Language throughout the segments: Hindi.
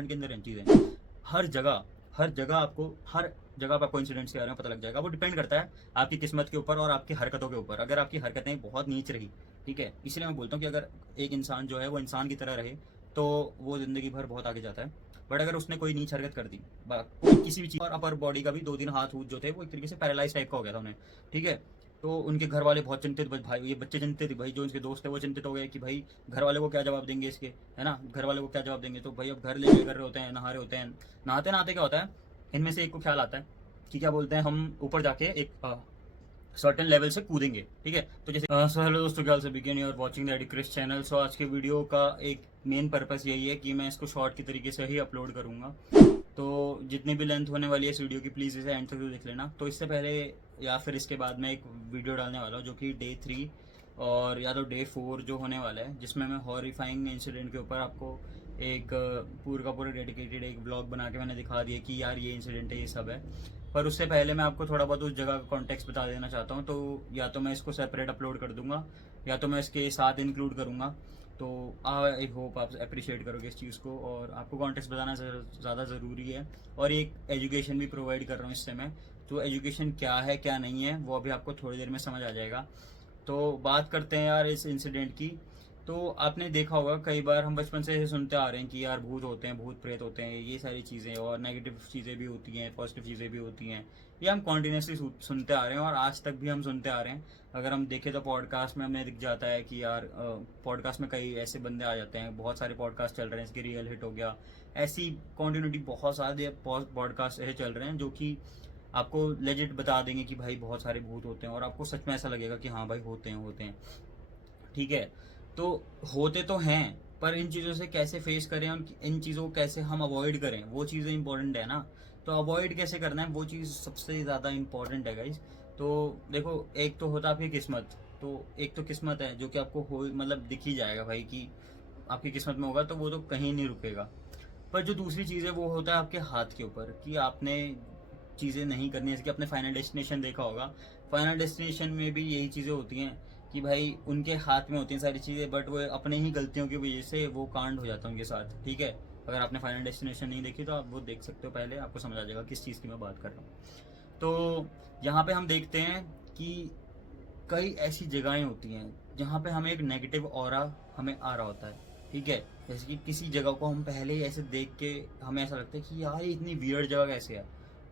उत्तराखंड के अंदर चीज़ें हर जगह पर आपको इंसिडेंट्स के बारे में पता लग जाएगा। वो डिपेंड करता है आपकी किस्मत के ऊपर और आपकी हरकतों के ऊपर। अगर आपकी हरकतें बहुत नीच रही, ठीक है, इसलिए मैं बोलता हूँ कि अगर एक इंसान जो है वो इंसान की तरह रहे तो वो ज़िंदगी भर बहुत आगे जाता है। बट अगर उसने कोई नीच हरकत कर दी, कोई किसी भी चीज़, और अपर बॉडी का भी 2 दिन हाथ हूथ जो थे वो एक तरीके से पैरालाइज टाइप का हो गया था उन्हें, ठीक है। तो उनके घर वाले बहुत चिंतित, भाई ये बच्चे चिंतित, भाई जो इनके दोस्त है वो चिंतित हो गए कि भाई घर वाले को क्या जवाब देंगे इसके, है ना, घर वाले को क्या जवाब देंगे। तो भाई अब घर लेके कर रहे होते हैं, नहा रहे होते हैं, नहाते नहाते क्या होता है, इनमें से एक को ख्याल आता है कि क्या बोलते हैं, हम ऊपर जाके एक सर्टेन लेवल से कूदेंगे, ठीक है। तो जैसे सो हेलो दोस्तों, क्या हाल से begin your watching the Eddie Chris channel. So आज के वीडियो का एक मेन पर्पस यही है कि मैं इसको शॉर्ट की तरीके से ही अपलोड करूँगा। तो जितनी भी लेंथ होने वाली है इस वीडियो की, प्लीज़ इसे एंड तक देख लेना। तो इससे पहले या फिर इसके बाद मैं एक वीडियो डालने वाला हूँ जो कि डे 3 और या तो डे 4 जो होने वाला है, जिसमें मैं हॉरिफाइंग इंसिडेंट के ऊपर आपको एक पूरा का पूरा डेडिकेटेड एक ब्लॉग बना के मैंने दिखा दिया कि यार ये इंसिडेंट है, ये सब है। पर उससे पहले मैं आपको थोड़ा बहुत उस जगह का कॉन्टेक्स्ट बता देना चाहता हूँ। तो या तो मैं इसको सेपरेट अपलोड कर दूंगा या तो मैं इसके साथ इंक्लूड करूँगा। तो आई होप आप अप्रिशिएट करोगे इस चीज़ को, और आपको कॉन्टेक्स्ट बताना ज़्यादा ज़रूरी है। और एक एजुकेशन भी प्रोवाइड कर रहा हूँ इससे मैं। तो एजुकेशन क्या है क्या नहीं है वो अभी आपको थोड़ी देर में समझ आ जाएगा। तो बात करते हैं यार इस इंसिडेंट की। तो आपने देखा होगा कई बार, हम बचपन से सुनते आ रहे हैं कि यार भूत होते हैं, भूत प्रेत होते हैं, ये सारी चीज़ें, और नेगेटिव चीज़ें भी होती हैं, पॉजिटिव चीज़ें भी होती हैं। ये हम कॉन्टीन्यूसली सुनते आ रहे हैं और आज तक भी हम सुनते आ रहे हैं। अगर हम देखें तो पॉडकास्ट में हमें दिख जाता है कि यार पॉडकास्ट में कई ऐसे बंदे आ जाते हैं, बहुत सारे पॉडकास्ट चल रहे हैं, इसके रियल हिट हो गया, ऐसी कॉन्टिन्यूटी बहुत सारे पॉडकास्ट ऐसे चल रहे हैं जो कि आपको लेजिट बता देंगे कि भाई बहुत सारे भूत होते हैं, और आपको सच में ऐसा लगेगा कि हाँ भाई होते हैं, ठीक है। तो होते तो हैं, पर इन चीज़ों से कैसे फेस करें और इन चीज़ों को कैसे हम अवॉइड करें, वो चीज़ें इंपॉर्टेंट है ना। तो अवॉइड कैसे करना है वो चीज़ सबसे ज़्यादा इंपॉर्टेंट है गाइज। तो देखो, एक तो होता है आपकी किस्मत। तो एक तो किस्मत है जो कि आपको हो, मतलब दिख ही जाएगा भाई कि आपकी किस्मत में होगा, तो वो तो कहीं नहीं रुकेगा। पर जो दूसरी चीज़ है वो होता है आपके हाथ के ऊपर, कि आपने चीज़ें नहीं करनी है। जैसे कि आपने फाइनल डेस्टिनेशन देखा होगा, फाइनल डेस्टिनेशन में भी यही चीज़ें होती हैं कि भाई उनके हाथ में होती हैं सारी चीज़ें, बट वो अपने ही गलतियों की वजह से वो कांड हो जाता है उनके साथ, ठीक है। अगर आपने फाइनल डेस्टिनेशन नहीं देखी तो आप वो देख सकते हो, पहले आपको समझ आ जाएगा किस चीज़ की मैं बात कर रहा हूँ। तो यहाँ पे हम देखते हैं कि कई ऐसी जगहें होती हैं जहाँ पे हमें एक नेगेटिव ऑरा हमें आ रहा होता है, ठीक है। जैसे कि किसी जगह को हम पहले ही ऐसे देख के हमें ऐसा लगता है कि यार ये इतनी वियर्ड जगह कैसे है,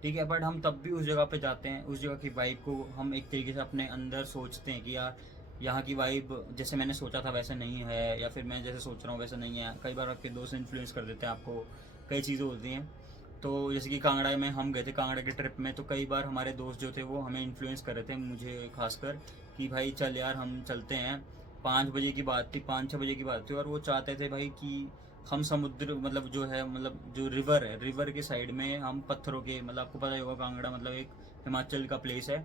ठीक है। बट हम तब भी उस जगह पे जाते हैं, उस जगह की वाइब को हम एक तरीके से अपने अंदर सोचते हैं कि यार यहाँ की वाइब जैसे मैंने सोचा था वैसे नहीं है, या फिर मैं जैसे सोच रहा हूँ वैसा नहीं है। कई बार आपके दोस्त इन्फ्लुएंस कर देते हैं आपको, कई चीज़ें होती हैं। तो जैसे कि कांगड़ा में हम गए थे, कांगड़ा के ट्रिप में, तो कई बार हमारे दोस्त जो थे वो हमें इन्फ्लुएंस कर रहे थे, मुझे खासकर, कि भाई चल यार हम चलते हैं। 5 बजे की बात थी, 5-6 बजे की बात थी, और वो चाहते थे भाई कि हम समुद्र, मतलब जो है, मतलब जो रिवर है, रिवर के साइड में हम पत्थरों के, मतलब आपको पता ही होगा कांगड़ा मतलब एक हिमाचल का प्लेस है,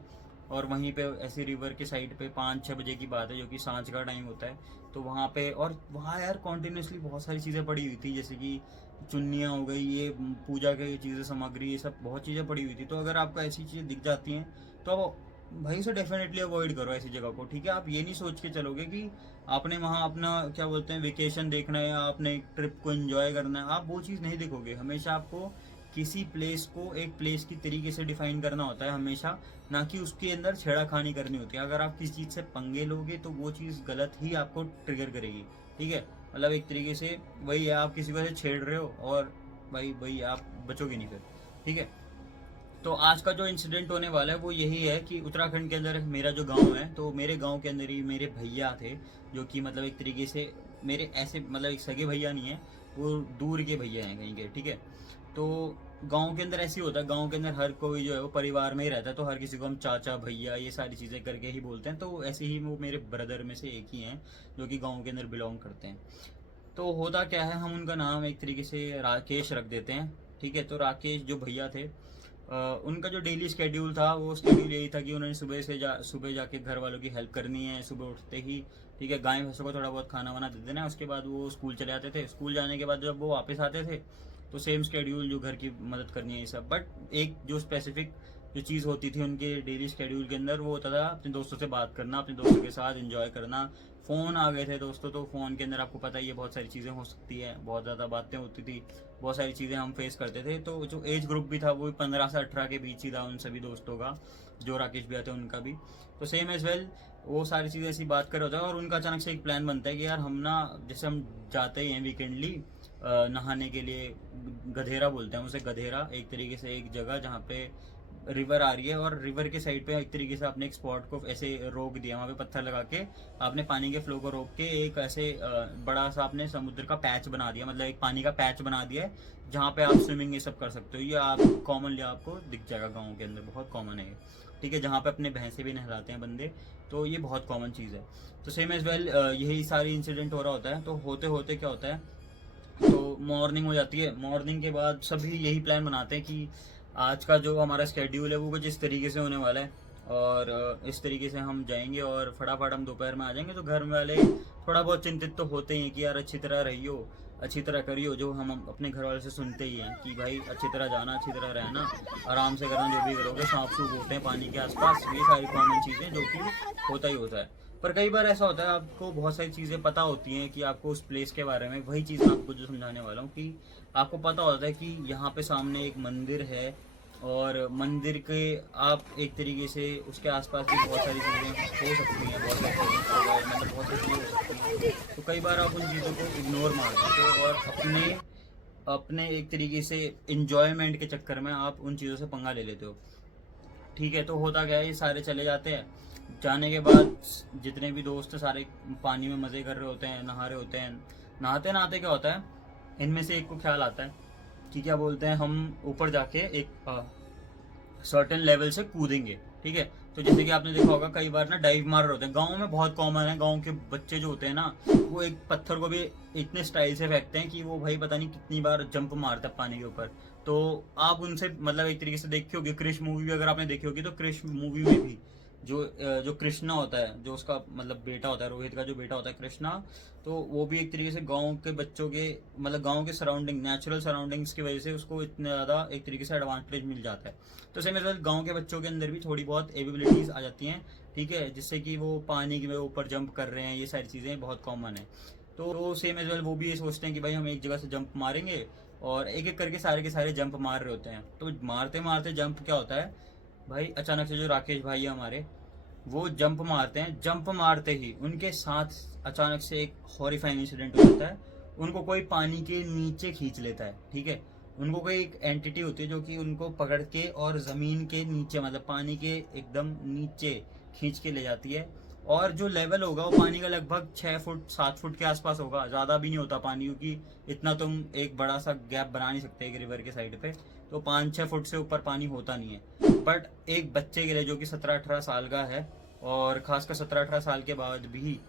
और वहीं पे ऐसे रिवर के साइड पे 5-6 बजे की बात है जो कि सांझ का टाइम होता है। तो वहाँ पे, और वहाँ यार कॉन्टीन्यूसली बहुत सारी चीज़ें पड़ी हुई थी, जैसे कि चुन्नियाँ हो गई, ये पूजा की चीज़ें, सामग्री, ये सब बहुत चीज़ें पड़ी हुई थी। तो अगर आपको ऐसी चीज़ें दिख जाती हैं तो आप भाई उसे डेफिनेटली अवॉइड करो ऐसी जगह को, ठीक है। आप ये नहीं सोच के चलोगे कि आपने वहाँ अपना क्या बोलते हैं वेकेशन देखना है या आपने एक ट्रिप को एंजॉय करना है, आप वो चीज़ नहीं देखोगे। हमेशा आपको किसी प्लेस को एक प्लेस की तरीके से डिफाइन करना होता है हमेशा, ना कि उसके अंदर छेड़ाखानी करनी होती है। अगर आप किसी चीज़ से पंगे लोगे तो वो चीज़ गलत ही आपको ट्रिगर करेगी, ठीक है। मतलब एक तरीके से वही है, आप किसी को से छेड़ रहे हो और वही आप बचोगे नहीं फिर, ठीक है। तो आज का जो इंसिडेंट होने वाला है वो यही है कि उत्तराखंड के अंदर मेरा जो गांव है, तो मेरे गांव के अंदर ही मेरे भैया थे, जो कि मतलब एक तरीके से मेरे ऐसे, मतलब एक सगे भैया नहीं है, वो दूर के भैया हैं कहीं के, ठीक है। तो गांव के अंदर ऐसे ही होता है, गांव के अंदर हर कोई जो है वो परिवार में ही रहता है, तो हर किसी को हम चाचा भैया ये सारी चीज़ें करके ही बोलते हैं। तो ऐसे ही वो मेरे ब्रदर में से एक ही हैं जो कि गाँव के अंदर बिलोंग करते हैं। तो होता क्या है, हम उनका नाम एक तरीके से राकेश रख देते हैं, ठीक है। तो राकेश जो भैया थे, उनका जो डेली स्केड्यूल था वो स्केड्यूल यही था कि उन्होंने सुबह जाके घर वालों की हेल्प करनी है सुबह उठते ही, ठीक है। गाय भैंसों को थोड़ा बहुत खाना वाना दे देना है, उसके बाद वो स्कूल चले जाते थे। स्कूल जाने के बाद जब वो वापस आते थे तो सेम स्केड्यूल, जो घर की मदद करनी है, ये सब। बट एक जो स्पेसिफिक जो चीज़ होती थी उनके डेली शेड्यूल के अंदर, वो होता था अपने दोस्तों से बात करना, अपने दोस्तों के साथ एंजॉय करना। फ़ोन आ गए थे दोस्तों, तो फ़ोन के अंदर आपको पता ही है बहुत सारी चीज़ें हो सकती है, बहुत ज़्यादा बातें होती थी, बहुत सारी चीज़ें हम फेस करते थे। तो जो एज ग्रुप भी था वो भी 15 से 18 के बीच ही था उन सभी दोस्तों का, जो राकेश भैया थे उनका भी। तो सेम एज वेल वो सारी चीज़ें ऐसी बात कर रहे होता है, और उनका अचानक से एक प्लान बनता है कि यार हम ना, जैसे हम जाते ही हैं वीकेंडली नहाने के लिए, गधेरा बोलते हैं उसे, गधेरा एक तरीके से एक जगह जहाँ पे रिवर आ रही है, और रिवर के साइड पे एक तरीके से आपने एक स्पॉट को ऐसे रोक दिया, वहाँ पे पत्थर लगा के आपने पानी के फ्लो को रोक के एक ऐसे बड़ा सा आपने समुद्र का पैच बना दिया, मतलब एक पानी का पैच बना दिया है, जहाँ पे आप स्विमिंग ये सब कर सकते हो। ये आप कॉमनली आपको दिख जाएगा गाँव के अंदर, बहुत कॉमन है ये, ठीक है, जहाँ पे अपने भैंसे भी नहलाते हैं बंदे, तो ये बहुत कॉमन चीज़ है। तो सेम एज वेल यही सारी इंसिडेंट हो रहा होता है। तो होते होते क्या होता है, तो मॉर्निंग हो जाती है। मॉर्निंग के बाद सभी यही प्लान बनाते हैं कि आज का जो हमारा स्केड्यूल है वो कुछ इस तरीके से होने वाला है, और इस तरीके से हम जाएंगे और फटाफट हम दोपहर में आ जाएंगे। तो घर वाले थोड़ा बहुत चिंतित तो होते हैं कि यार अच्छी तरह रहियो, अच्छी तरह करियो, जो हम अपने घर वाले से सुनते ही हैं कि भाई अच्छी तरह जाना, अच्छी तरह रहना, आराम से करना, जो भी करोगे, सांप सूप होते हैं पानी के आसपास, ये सारी कॉमन चीज़ें जो कि होता ही होता है। पर कई बार ऐसा होता है आपको बहुत सारी चीज़ें पता होती हैं कि आपको उस प्लेस के बारे में, वही चीज़ मैं आपको जो समझाने वाला हूँ कि आपको पता होता है कि यहाँ पे सामने एक मंदिर है, और मंदिर के आप एक तरीके से उसके आसपास भी बहुत सारी चीज़ें हो सकती हैं, बहुत सारी चीज़ें मतलब बहुत सारी चीज़ें हो सकती हैं। तो कई बार आप उन चीज़ों को इग्नोर मार देते हो, और अपने अपने एक तरीके से इंजॉयमेंट के चक्कर में आप उन चीज़ों से पंगा ले लेते हो, ठीक है। तो होता क्या है, ये सारे चले जाते हैं। जाने के बाद जितने भी दोस्त सारे पानी में मज़े कर रहे होते हैं, नहा रहे होते हैं। नहाते नहाते क्या होता है, इनमें से एक को ख्याल आता है कि क्या बोलते हैं, हम ऊपर जाके एक सर्टेन लेवल से कूदेंगे, ठीक है। तो जैसे कि आपने देखा होगा कई बार ना डाइव मार रहे होते हैं, गाँव में बहुत कॉमन है। गाँव के बच्चे जो होते हैं ना, वो एक पत्थर को भी इतने स्टाइल से फेंकते हैं कि वो भाई पता नहीं कितनी बार जंप मारता है पानी के ऊपर। तो आप उनसे मतलब एक तरीके से देखी होगी, क्रिश मूवी भी अगर आपने देखी होगी, तो क्रिश मूवी में भी जो कृष्णा होता है, जो उसका मतलब बेटा होता है, रोहित का जो बेटा होता है कृष्णा, तो वो भी एक तरीके से गांव के बच्चों के मतलब गांव के सराउंडिंग, नेचुरल सराउंडिंग्स की वजह से उसको इतना ज़्यादा एक तरीके से एडवांटेज मिल जाता है। तो सेम एज वेल गाँव के बच्चों के अंदर भी थोड़ी बहुत एबिलिटीज़ आ जाती हैं, ठीक है, जिससे कि वो पानी के ऊपर जंप कर रहे हैं, ये सारी चीज़ें बहुत कॉमन है। तो सेम एज वेल वो भी ये सोचते हैं कि भाई हम एक जगह से जंप मारेंगे, और एक एक करके सारे के सारे जंप मार रहे होते हैं। तो मारते मारते जंप क्या होता है भाई, अचानक से जो राकेश भाई है हमारे, वो जंप मारते हैं। जंप मारते ही उनके साथ अचानक से एक हॉरिफाइंग इंसिडेंट हो जाता है, उनको कोई पानी के नीचे खींच लेता है, ठीक है। उनको कोई एक एंटिटी होती है जो कि उनको पकड़ के और ज़मीन के नीचे, मतलब पानी के एकदम नीचे खींच के ले जाती है। और जो लेवल होगा वो पानी का लगभग 6 फुट 7 फुट के आसपास होगा, ज़्यादा भी नहीं होता पानी, क्योंकि इतना तुम एक बड़ा सा गैप बना नहीं सकते एक रिवर के साइड पे। तो 5-6 फुट से ऊपर पानी होता नहीं है। बट एक बच्चे के लिए जो कि 17-18 साल का है, और खासकर 17-18 साल के बाद भी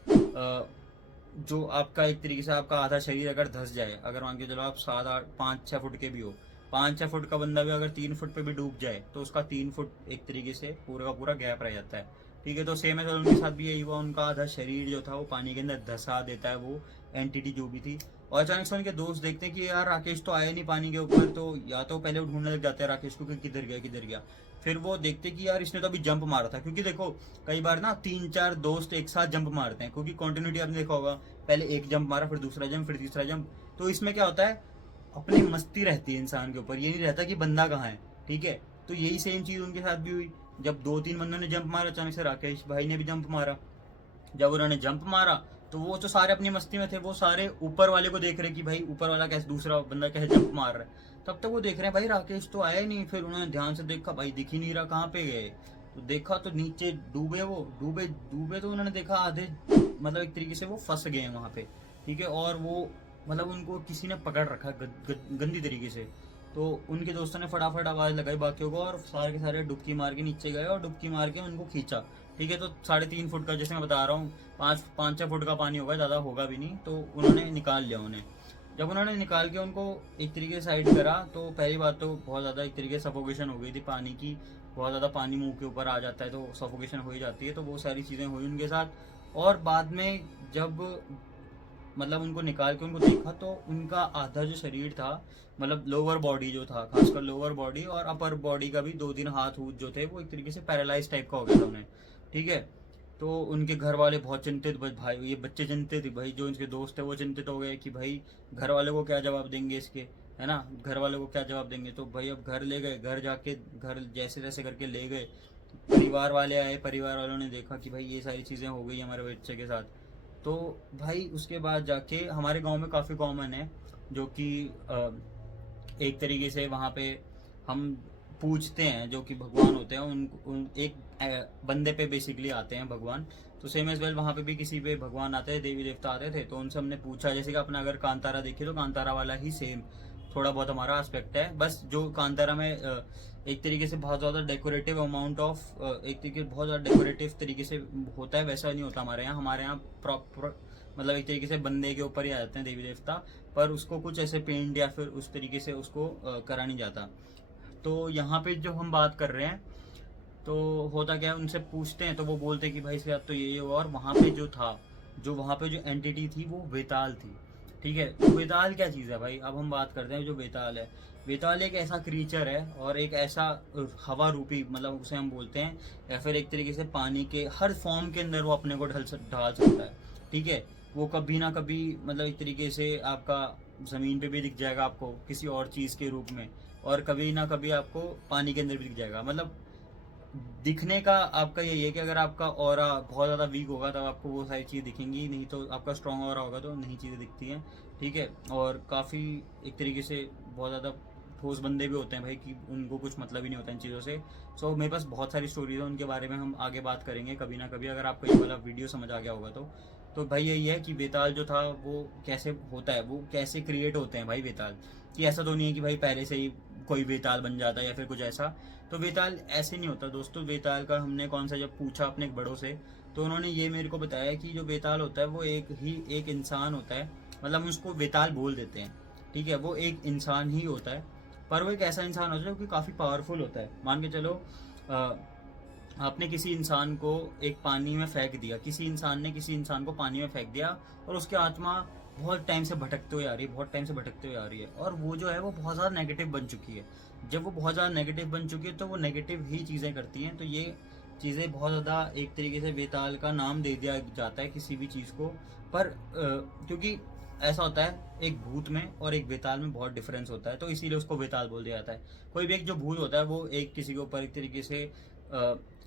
जो आपका एक तरीके से आपका आधा शरीर अगर धंस जाए, अगर मान के चलो आप 7-8 5-6 फुट के भी हो, 5-6 फुट का बंदा भी अगर 3 फुट पे भी डूब जाए, तो उसका 3 फुट एक तरीके से पूरा का पूरा गैप रह जाता है, ठीक है। तो सेम है, तो उनके साथ भी यही हुआ, उनका आधा शरीर जो था वो पानी के अंदर धंसा देता है, वो एंटिटी जो भी थी। और अचानक से उनके दोस्त देखते हैं कि यार राकेश तो आया नहीं पानी के ऊपर, तो या तो पहले वो ढूंढने लग जाते हैं राकेश को कि किधर गया किधर गया। फिर वो देखते कि यार इसने तो अभी जंप मारा था, क्योंकि देखो कई बार ना 3-4 दोस्त एक साथ जंप मारते हैं, क्योंकि कंटिन्यूटी आपने देखा होगा, पहले एक जंप मारा, फिर दूसरा जंप, फिर तीसरा जंप। तो इसमें क्या होता है, अपनी मस्ती रहती है इंसान के ऊपर, ये नहीं रहता कि बंदा कहाँ है, ठीक है। तो यही सेम चीज़ उनके साथ भी हुई। जब 2-3 बंदों ने जंप मारा, अचानक से राकेश भाई ने भी जंप मारा। जब उन्होंने जंप मारा, तो वो तो सारे अपनी मस्ती में थे, वो सारे ऊपर वाले को देख रहे कि भाई ऊपर वाला कैसे, दूसरा बंदा कैसे जंप मार रहा है। तब तक वो देख रहे हैं भाई राकेश तो आया ही नहीं। फिर उन्होंने ध्यान से देखा, भाई दिख ही नहीं रहा, कहाँ पे गए। तो देखा तो नीचे डूबे, वो डूबे डूबे, तो उन्होंने देखा आधे मतलब एक तरीके से वो फंस गए हैं वहाँ पे, ठीक है। और वो मतलब उनको किसी ने पकड़ रखा गंदी तरीके से। तो उनके दोस्तों ने फटाफट आवाज़ लगाई बाकियों को, और सारे के सारे डुबकी मार के नीचे गए और डुबकी मार के उनको खींचा, ठीक है। तो 3.5 फुट का, जैसे मैं बता रहा हूँ, 5-6 फुट का पानी होगा, ज़्यादा होगा भी नहीं। तो उन्होंने निकाल लिया उन्हें। जब उन्होंने निकाल के उनको एक तरीके से साइड करा, तो पहली बात तो बहुत ज़्यादा एक तरीके से सफोकेशन हो गई थी पानी की, बहुत ज़्यादा पानी मुंह के ऊपर आ जाता है तो सफोकेशन हो ही जाती है। तो वो सारी चीज़ें हुई उनके साथ। और बाद में जब मतलब उनको निकाल के उनको देखा तो उनका आधा जो शरीर था, मतलब लोअर बॉडी जो था, खासकर लोअर बॉडी और अपर बॉडी का भी 2 दिन हाथ हूथ जो थे वो एक तरीके से पैरालाइज टाइप का हो गया था उन्हें। ठीक है। तो उनके घर वाले बहुत चिंतित, भाई ये बच्चे चिंतित, भाई जो इनके दोस्त है वो चिंतित हो गए कि भाई घर वाले को क्या जवाब देंगे इसके, है ना, घर वाले को क्या जवाब देंगे। तो भाई अब घर ले गए, घर जाके घर जैसे तैसे करके ले गए, परिवार वाले आए, परिवार वालों ने देखा कि भाई ये सारी चीज़ें हो गई हमारे बच्चे के साथ। तो भाई उसके बाद जाके हमारे गांव में काफ़ी कॉमन है जो कि एक तरीके से वहाँ पे हम पूछते हैं, जो कि भगवान होते हैं एक बंदे पे बेसिकली आते हैं भगवान। तो सेम एज वेल वहाँ पे भी किसी पे भगवान आते हैं, देवी देवता आते थे, तो उनसे हमने पूछा, जैसे कि अपना अगर कांतारा देखिए तो कांतारा वाला ही सेम थोड़ा बहुत हमारा एस्पेक्ट है। बस जो कांतारा में एक तरीके से बहुत ज़्यादा डेकोरेटिव अमाउंट ऑफ एक तरीके बहुत ज़्यादा डेकोरेटिव तरीके से होता है, वैसा नहीं होता हमारे यहाँ। हमारे यहाँ प्रॉपर मतलब एक तरीके से बंदे के ऊपर ही आ जाते हैं देवी देवता, पर उसको कुछ ऐसे पेंट या फिर उस तरीके से उसको करा नहीं जाता। तो यहाँ पे जो हम बात कर रहे हैं, तो होता क्या है, उनसे पूछते हैं तो वो बोलते हैं कि भाई इसके साथ तो ये हुआ, और वहाँ पे जो था, जो वहाँ पे जो एंटिटी थी वो वेताल थी। ठीक है। तो वेताल क्या चीज़ है भाई, अब हम बात करते हैं जो वेताल है। वेताल एक ऐसा क्रीचर है और एक ऐसा हवा रूपी, मतलब उसे हम बोलते हैं, या फिर एक तरीके से पानी के हर फॉर्म के अंदर वो अपने को ढाल सकता है। ठीक है। वो कभी ना कभी मतलब एक तरीके से आपका ज़मीन पे भी दिख जाएगा आपको किसी और चीज़ के रूप में, और कभी ना कभी आपको पानी के अंदर भी दिख जाएगा। मतलब दिखने का आपका यही है कि अगर आपका ऑरा बहुत ज़्यादा वीक होगा तब आपको वो सारी चीज़ दिखेंगी, नहीं तो आपका स्ट्रॉन्ग ऑरा होगा तो नहीं चीज़ें दिखती हैं। ठीक है। और काफ़ी एक तरीके से बहुत ज़्यादा ठोस बंदे भी होते हैं भाई कि उनको कुछ मतलब ही नहीं होता इन चीज़ों से। सो मेरे पास बहुत सारी स्टोरीज है, उनके बारे में हम आगे बात करेंगे कभी ना कभी, अगर आपको ये वाला वीडियो समझ आ गया होगा तो। तो भाई यही है कि बेताल जो था वो कैसे होता है, वो कैसे क्रिएट होते हैं भाई बेताल, कि ऐसा तो नहीं है कि भाई पहले से ही कोई बेताल बन जाता है या फिर कुछ ऐसा। तो वेताल ऐसे नहीं होता दोस्तों। वेताल का हमने कौन सा जब पूछा अपने बड़ों से, तो उन्होंने ये मेरे को बताया कि जो वेताल होता है वो एक इंसान होता है, मतलब हम उसको वेताल बोल देते हैं। ठीक है। वो एक इंसान ही होता है, पर वो एक ऐसा इंसान होता है जो कि काफ़ी पावरफुल होता है। मान के चलो आपने किसी इंसान को एक पानी में फेंक दिया, किसी इंसान ने किसी इंसान को पानी में फेंक दिया, और उसकी आत्मा बहुत टाइम से भटकते हुए आ रही है, बहुत टाइम से भटकते हुए आ रही है, और वो जो है वो बहुत ज़्यादा नेगेटिव बन चुकी है। जब वो बहुत ज़्यादा नेगेटिव बन चुकी है तो वो नेगेटिव ही चीज़ें करती हैं। तो ये चीज़ें बहुत ज़्यादा एक तरीके से वेताल का नाम दे दिया जाता है किसी भी चीज़ को। पर क्योंकि ऐसा होता है, एक भूत में और एक वेताल में बहुत डिफरेंस होता है, तो इसीलिए उसको वेताल बोल दिया जाता है। कोई भी एक जो भूत होता है वो एक किसी के ऊपर एक तरीके से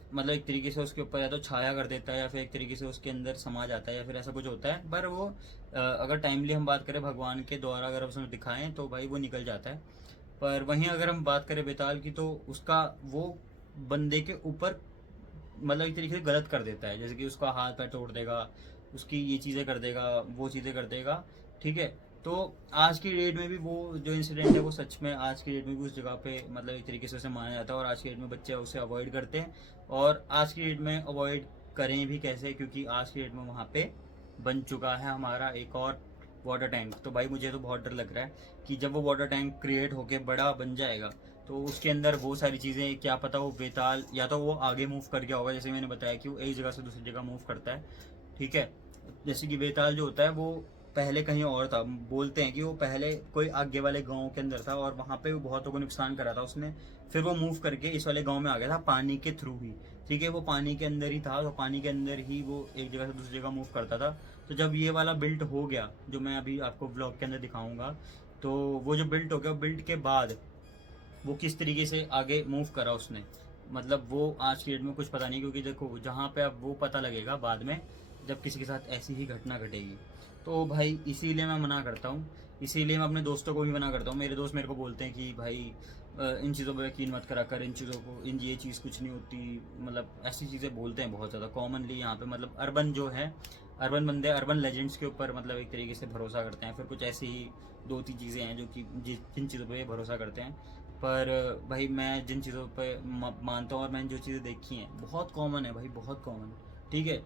मतलब एक तरीके से उसके ऊपर या तो छाया कर देता है या फिर एक तरीके से उसके अंदर समा जाता है या फिर ऐसा कुछ होता है। पर वो अगर टाइमली हम बात करें भगवान के द्वारा अगर उसमें दिखाएं तो भाई वो निकल जाता है। पर वहीं अगर हम बात करें बेताल की, तो उसका वो बंदे के ऊपर मतलब एक तरीके से गलत कर देता है, जैसे कि उसका हाथ पैर तोड़ देगा, उसकी ये चीज़ें कर देगा, वो चीज़ें कर देगा। ठीक है। तो आज की डेट में भी वो जो इंसिडेंट है वो सच में आज की डेट में भी उस जगह पे मतलब एक तरीके से उसे माना जाता है, और आज की डेट में बच्चे उसे अवॉइड करते हैं। और आज की डेट में अवॉइड करें भी कैसे, क्योंकि आज की डेट में वहाँ पे बन चुका है हमारा एक और वाटर टैंक। तो भाई मुझे तो बहुत डर लग रहा है कि जब वो वाटर टैंक क्रिएट होके बड़ा बन जाएगा तो उसके अंदर वो सारी चीज़ें, क्या पता वो बेताल या तो वो आगे मूव कर गया होगा, जैसे मैंने बताया कि वो एक जगह से दूसरी जगह मूव करता है। ठीक है। जैसे कि बेताल जो होता है वो पहले कहीं और था, बोलते हैं कि वो पहले कोई आगे वाले गांव के अंदर था और वहाँ पे वो बहुतों को नुकसान करा था उसने, फिर वो मूव करके इस वाले गांव में आ गया था पानी के थ्रू ही। ठीक है। वो पानी के अंदर ही था, तो पानी के अंदर ही वो एक जगह से दूसरी जगह मूव करता था। तो जब ये वाला बिल्ट हो गया जो मैं अभी आपको ब्लॉग के अंदर दिखाऊंगा, तो वो जो बिल्ट हो गया, बिल्ट के बाद वो किस तरीके से आगे मूव करा उसने, मतलब वो आज की डेट में कुछ पता नहीं, क्योंकि देखो जहाँ पे अब वो पता लगेगा बाद में जब किसी के साथ ऐसी ही घटना घटेगी। तो भाई इसीलिए मैं मना करता हूँ, इसीलिए मैं अपने दोस्तों को भी मना करता हूँ। मेरे दोस्त मेरे को बोलते हैं कि भाई इन चीज़ों पर यकीन मत करा कर, इन चीज़ों को, इन ये चीज़ कुछ नहीं होती, मतलब ऐसी चीज़ें बोलते हैं बहुत ज़्यादा कॉमनली यहाँ पे। मतलब अर्बन जो है, अर्बन बंदे अर्बन लेजेंड्स के ऊपर मतलब एक तरीके से भरोसा करते हैं। फिर कुछ ऐसी ही 2-3 चीज़ें हैं जो कि जिन चीज़ों पर ये भरोसा करते हैं। पर भाई मैं जिन चीज़ों पे मानता हूँ और मैंने जो चीज़ें देखी हैं बहुत कॉमन है भाई, बहुत कॉमन। ठीक है।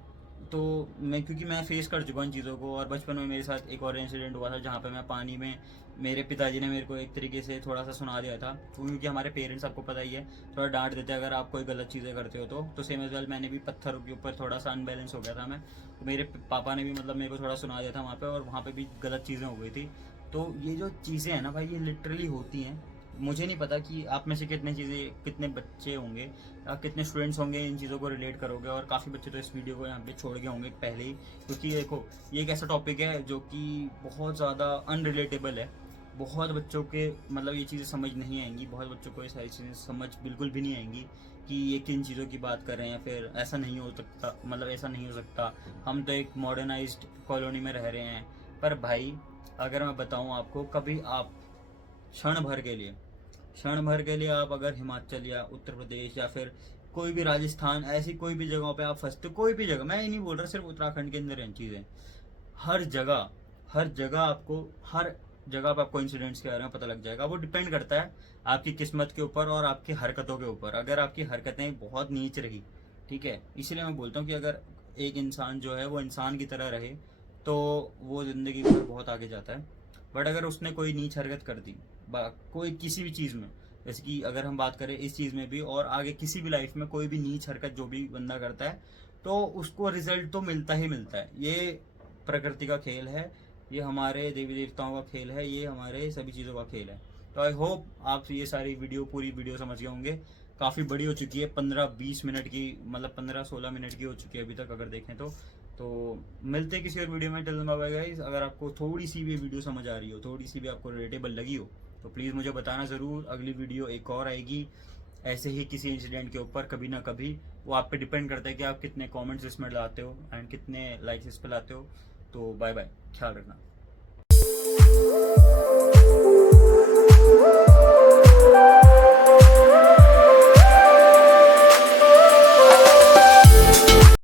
तो मैं, क्योंकि मैं फेस कर चुका हूँ इन चीज़ों को, और बचपन में मेरे साथ एक और इंसिडेंट हुआ था जहाँ पे मैं पानी में, मेरे पिताजी ने मेरे को एक तरीके से थोड़ा सा सुना दिया था, क्योंकि हमारे पेरेंट्स आपको पता ही है थोड़ा डांट देते हैं अगर आप कोई गलत चीज़ें करते हो। तो सेम एज वेल मैंने भी पत्थरों के ऊपर थोड़ा सा अनबैलेंस हो गया था मैं, तो मेरे पापा ने भी मतलब मेरे को थोड़ा सुना दिया था वहाँ पे, और वहाँ पे भी गलत चीज़ें हो गई थी। तो ये जो चीज़ें हैं ना भाई, ये लिटरली होती हैं। मुझे नहीं पता कि आप में से कितने बच्चे होंगे या कितने स्टूडेंट्स होंगे इन चीज़ों को रिलेट करोगे, और काफ़ी बच्चे तो इस वीडियो को यहाँ पे छोड़ गए होंगे पहले ही, क्योंकि देखो ये एक ऐसा टॉपिक है जो कि बहुत ज़्यादा अनरिलेटेबल है। बहुत बच्चों के मतलब ये चीज़ें समझ नहीं आएंगी, बहुत बच्चों को ये सारी चीज़ें समझ बिल्कुल भी नहीं आएंगी कि ये किन चीज़ों की बात कर रहे हैं। फिर ऐसा नहीं हो सकता, मतलब ऐसा नहीं हो सकता, हम तो एक मॉडर्नाइज्ड कॉलोनी में रह रहे हैं। पर भाई अगर मैं बताऊँ आपको, कभी आप क्षण भर के लिए आप अगर हिमाचल या उत्तर प्रदेश या फिर कोई भी राजस्थान, ऐसी कोई भी जगहों पे आप फंसते, कोई भी जगह, मैं ये नहीं बोल रहा सिर्फ उत्तराखंड के अंदर हैं चीज़ें, हर जगह, हर जगह पे आपको इंसिडेंट्स के बारे में पता लग जाएगा। वो डिपेंड करता है आपकी किस्मत के ऊपर और आपकी हरकतों के ऊपर। अगर आपकी हरकतें बहुत नीच रही, ठीक है, इसलिए मैं बोलता हूँ कि अगर एक इंसान जो है वो इंसान की तरह रहे तो वो ज़िंदगी में बहुत आगे जाता है। बट अगर उसने कोई नीच हरकत कर दी कोई किसी भी चीज़ में, जैसे कि अगर हम बात करें इस चीज़ में भी और आगे किसी भी लाइफ में कोई भी नीच हरकत जो भी बंदा करता है, तो उसको रिजल्ट तो मिलता ही मिलता है। ये प्रकृति का खेल है, ये हमारे देवी देवताओं का खेल है, ये हमारे सभी चीज़ों का खेल है। तो आई होप आप ये सारी पूरी वीडियो समझ गए होंगे। काफ़ी बड़ी हो चुकी है, 15-20 मिनट की, मतलब 15-16 मिनट की हो चुकी है अभी तक अगर देखें तो मिलते हैं किसी और वीडियो में। Till then bye bye guys. अगर आपको थोड़ी सी भी वीडियो समझ आ रही हो, थोड़ी सी भी आपको रिलेटेबल लगी हो, तो प्लीज़ मुझे बताना ज़रूर। अगली वीडियो एक और आएगी ऐसे ही किसी इंसिडेंट के ऊपर, कभी ना कभी। वो आप पे डिपेंड करता है कि आप कितने कमेंट्स इसमें लाते हो एंड कितने लाइक्स इस पे लाते हो। तो बाय बाय, ख्याल रखना।